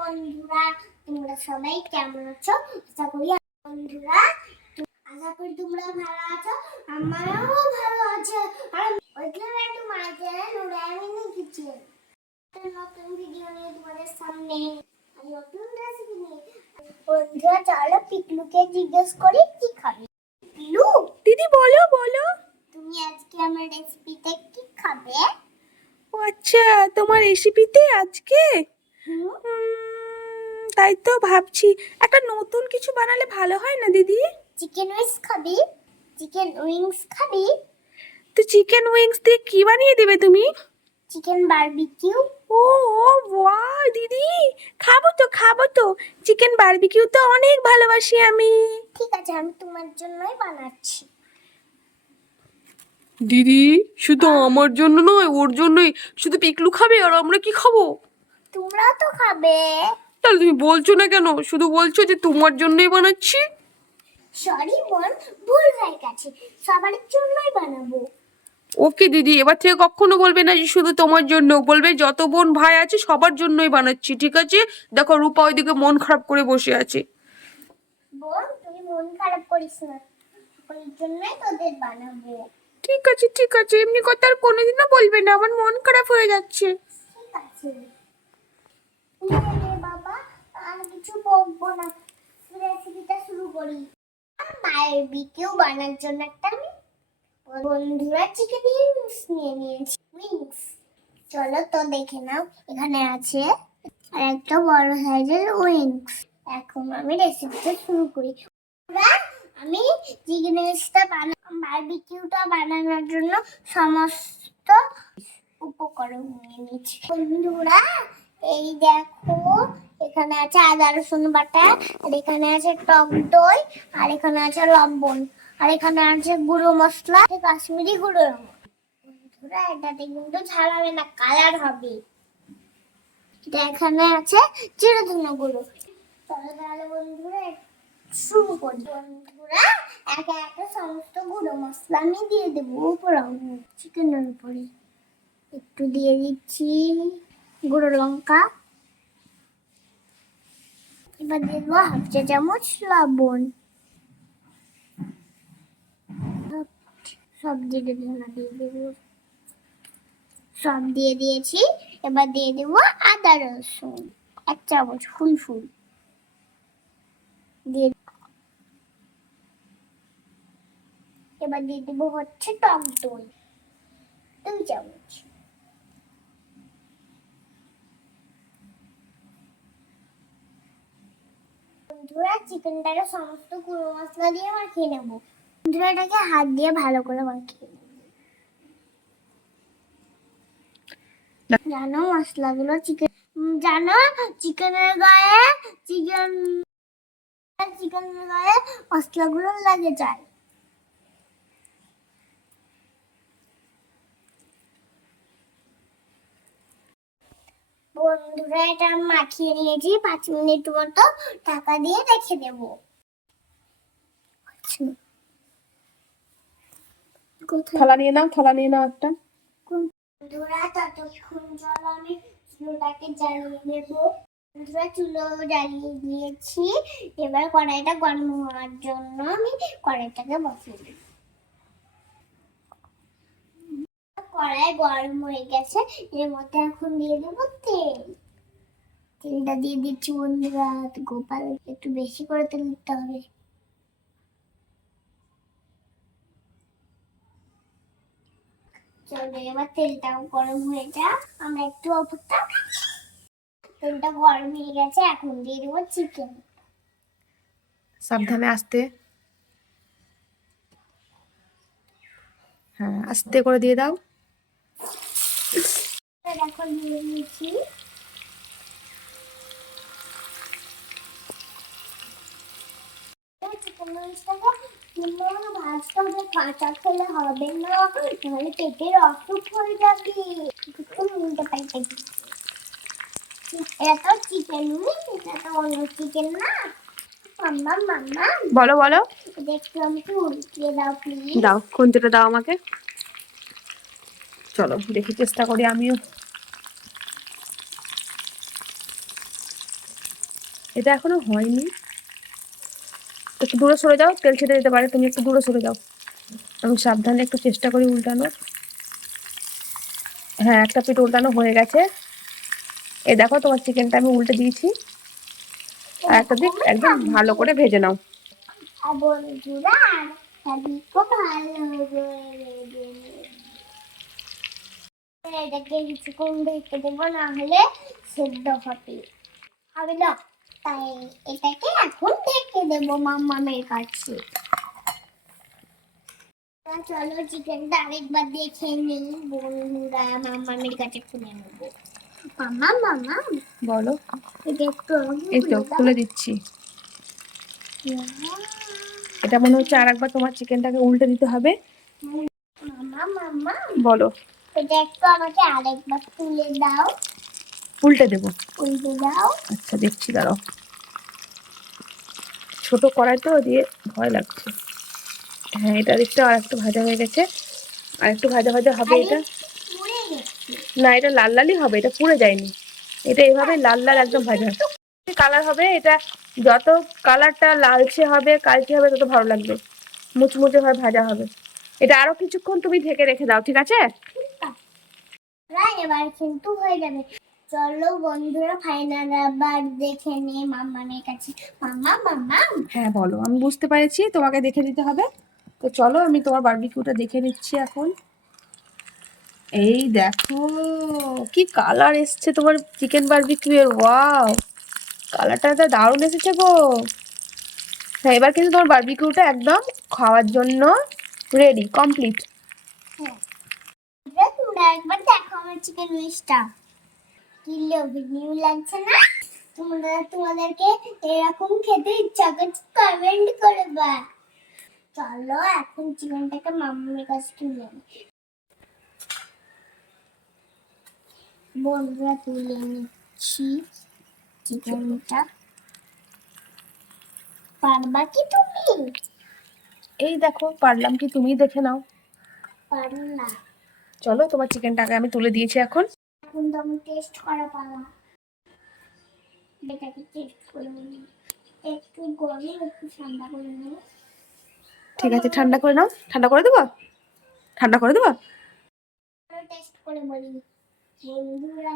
বন্ধুরা, তোমরা সবাই কেমন আছো? আশা করি বন্ধুরা আশা করি তোমরা ভালো আছো। আমরাও ভালো আছি। আর ওইখানে একটু মাঝে নুরামিনি কিচেন নতুন ভিডিও নিয়ে তোমাদের সামনে নতুন রেসিপি নিয়ে। বন্ধুরা চলো পিকলুকে জিজ্ঞেস করি কি খাবে। পিকলু দিদি বলো বলো। তুমি আজকে আমার রেসিপিতে কি খাবে? ও আচ্ছা, তোমার রেসিপিতে আজকে তাই তো ভাবছি একটা নতুন কিছু বানালে ভালো হয় না দিদি? চিকেন উইংস খাবি? চিকেন উইংস খাবি? তো চিকেন উইংস দিয়ে কি বানিয়ে দেবে তুমি? Chicken barbecue. ও ও ওয়াও দিদি, খাবো তো চিকেন বারবিকিউ তো অনেক ভালোবাসি আমি। ঠিক আছে, আমি তোমার জন্যই বানাচ্ছি। দিদি শুধু আমার জন্য নয়, ওর জন্যই। শুধু পিকলু খাবে আর আমরা কি খাবো? তোমরা তো খাবে। তাহলে তুমি বলছো না কেন? শুধু বলছো যে তোমার জন্যই বানাচ্ছি। সরি বোন, ভুল হয়ে গেছে, সবার জন্যই বানাবো। ওকে দিদি, এবার থেকে কখনো বলবে না যে শুধু তোমার জন্য, বলবে যত বোন ভাই আছে সবার জন্যই বানাচ্ছি, ঠিক আছে? দেখো রূপা ওইদিকে মন খারাপ করে বসে আছে। বোন তুই মন খারাপ করিস না, ওই জন্যই তোদের বানাবো। ঠিক আছে, এমনি কথা আর কোনোদিনও বলবে না, আমার মন খারাপ হয়ে যাচ্ছে। ঠিক আছে নে বাবা, আর কিছু বলবো না, রেসিপিটা শুরু করি। বারবিকিউ বানানোর জন্য একটা আমি বন্ধুরা চিকেন উইংস নিয়ে নিয়েছি। উইংস চলো তো দেখে নাও, এখানে আছে আর একটা বড় সাইজের উইংস। এখন আমি রেসিপিটা শুরু করি। আমি চিকেন উইংসটা বারবিকিউটা বানানোর জন্য সমস্ত উপকরণ নিয়ে নিচ্ছি। বন্ধুরা এই দেখো, এখানে আছে আদা রসুন বাটা, আর এখানে আছে টক দই, আর এখানে আছে লবণ, আর এখানে আছে গুঁড়ো মশলা, কাশ্মীরি গুঁড়ো লঙ্কা। বন্ধুরা এটাতে কিন্তু ঝাল হবে না, কালার হবে। এটা এখানে আছে জিরে ধনে গুঁড়ো। চলো তাহলে বন্ধুরা শুরু করি। বন্ধুরা একে একে সমস্ত গুঁড়ো মশলা আমি দিয়ে দেবো উপরে, চিকেনের উপরে একটু দিয়ে দিচ্ছি গুঁড়ো লঙ্কা, এবার দিয়ে দেবো হাফ চা চামচ লবণ, সব দিয়ে দেবো, সব দিয়ে দিয়েছি। এবার দিয়ে দেবো আদা রসুন 1 চামচ ফুল দিয়ে, এবার দিয়ে দেবো হচ্ছে টক দই 2 চামচ। বন্ধুরা চিকেনটাকে সমস্ত গুঁড়ো মশলা দিয়ে মাখিয়ে নেবো। বন্ধুরা এটাকে হাত দিয়ে ভালো করে মাখিয়ে নেবো। জানো মশলাগুলো জানো চিকেনের গায়ে চিকেনের গায়ে মশলাগুলো লাগে যায়। বন্ধুরা এটা মাখিয়ে নিয়েছি, 5 মিনিট মতো ঢাকা দিয়ে রেখে দেবো। থালা নিয়ে নাও একটা। বন্ধুরা ততক্ষণ জল আমি চুলোটাকে জ্বালিয়ে নেবো। বন্ধুরা চুলো জ্বালিয়ে দিয়েছি, এবার কড়াইটা গরম হওয়ার জন্য আমি কড়াইটাকে বসিয়ে দিই। কড়াই গরম হয়ে গেছে, এর মধ্যে এখন দিয়ে দেবো তেলটা দিয়ে দিচ্ছি। বন্ধুরা গোপাল একটু বেশি করে তেল দিতে হবে। চলো এবার তেলটাও গরম হয়ে যাক, আমরা একটু অপেক্ষা। তেলটা গরম হয়ে গেছে, এখন দিয়ে দেবো চিকেন। সাবধানে আস্তে, হ্যাঁ আস্তে করে দিয়ে দাও। দেখো দিয়ে দিয়েছি। চিকেন মরিচটাকে ভাজতে হবে, কাঁচা খেলে হবে না, নাহলে পেটের অসুখ হয়ে যাবে। মিলতে পাইতে এটা তো চিকেন উইংস, এটা তো অন্য চিকেন না। মাম্মা বলো দেখতে আমাকে উল্টিয়ে দাও প্লিজ। দাও, খুন্তিটা দাও আমাকে। চলো দেখি, চেষ্টা করি আমিও। এটা এখনো হয়নি। একটু দূরে সরে যাও, তেল ছেড়ে দিতে পারে, তুমি একটু দূরে সরে যাও। আমি সাবধানে একটু চেষ্টা করি উল্টানোর। হ্যাঁ, একটা পিঠ উল্টানো হয়ে গেছে। এই দেখো তোমার চিকেনটা আমি উল্টে দিয়েছি। আর একটা দিক একদম ভালো করে ভেজে নাও। আর বন্ধুরা সবই খুব ভালো করে এটাকে কিছুক্ষণ ঢেকে দেবো, না হলে সেদ্ধ হবে না। তাই এটাকে এখন ঢেকে দেবো মাম্মামের কাছে। চলো চিকেনটা আরেকবার দেখে নিই বন্ধুরা, মাম্মামের কাছে খুলে নেবো। মাম্মা মাম্মা বলো। এটা একটু এই তো খুলে দিচ্ছি। এটা মনে হচ্ছে আর একবার তোমার চিকেনটাকে উল্টে দিতে হবে। মাম্মা মাম্মা বলো। এটা একটু আমাকে আরেকবার তুলে দাও। উল্টে দেবো। উল্টে দাও। আচ্ছা দেখছি, দাঁড়াও। ছোট কড়াই তো, দিয়ে ভয় লাগছে। হ্যাঁ, এটা দিকটা আর একটু ভাজা হয়ে গেছে। আর একটু ভাজা ভাজা হবে এটা। পুড়ে গেছে। না, এটা লাল লালই হবে, এটা পুড়ে যায়নি। এটা এভাবে লাল লাল একদম ভাজা কালার হবে। এটা যত কালারটা লালচে হবে কালচে হবে তত ভালো লাগবে, মুচমুচে ভাবে ভাজা হবে। এটা আরো কিছুক্ষণ তুমি ঢেকে রেখে দাও, ঠিক আছে? এবার কিন্তু হয়ে যাবে। চলো বন্ধুরা ফাইনাল আবার দেখে নে মাম্মামের কাছে। মাম্মা মাম্মা হ্যাঁ বলো, আমি বুঝতে পেরেছি তোমাকে দেখে দিতে হবে। তো চলো আমি তোমার বারবিকিউটা দেখে নিচ্ছি এখন। এই দেখো কি কালার এসছে তোমার চিকেন বারবিকিউ এর, ওয়াও কালারটা তো দারুণ এসেছে গো। হ্যাঁ, এবার কিন্তু তোমার বারবিকিউটা একদম খাওয়ার জন্য রেডি, কমপ্লিট। হ্যাঁ, তোমরা একবার দেখো আমার চিকেন উইংসটা কি লোভনীয় লাগছে না? তোমাদেরকে এরকম খেতে ইচ্ছা করছে কমেন্ট করবা। চলো এখন চিকেনটাকে মাম্মামের কাছে তুলে নিই। বন্ধুরা তুলে নিচ্ছি চিকেনটা। পারবা কি তুমি? এই দেখো পারলাম কি, তুমি দেখে নাও। পারো না। চলো তোমার চিকেনটাকে আমি তুলে দিয়েছি এখন। এখন তো আমি টেস্ট করা পালা। এটাকে টেস্ট করে নিই। একটু গরম একটু ঠান্ডা করে নেব। ঠিক আছে, ঠান্ডা করে নাও। ঠান্ডা করে দেবো? ঠান্ডা করে দেবো। টেস্ট করে বলি বন্ধুরা।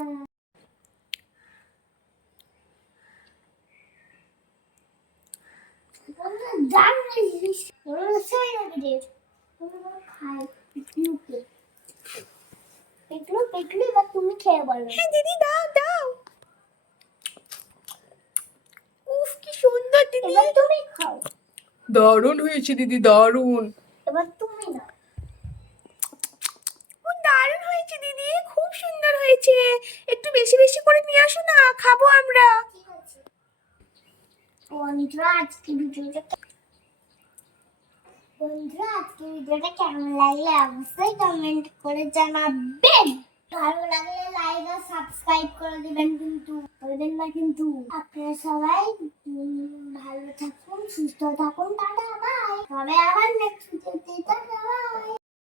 বন্ধুরা দারুণ জিনিস রসই লাগে রে। তোমরা খাই পিকলুকে পিকলু এবার তুমি খেয়ে বলো। হ্যাঁ দিদি, দাও দাও। উফ কি সুন্দর দিদি। এবার তুমি খাও। দারুণ হয়েছে দিদি, দারুণ। এবার তুমি না। দারুণ হয়েছে দিদি, খুব সুন্দর হয়েছে। একটু বেশি বেশি করে নিয়ে আসো না, খাবো আমরা। ঠিক আছে বন্ধুরা, আজকে ভিডিওটা কেমন লাগলে অবশ্যই কমেন্ট করে জানাবেন। ভালো লাগলে লাইক আর সাবস্ক্রাইব করে দিবেন কিন্তু করবেন না কিন্তু। আপনারা সবাই ভালো থাকুন, সুস্থ থাকুন, টাটা বাই। তবে আবার নেক্সট ভিডিওতে টাটা বাই।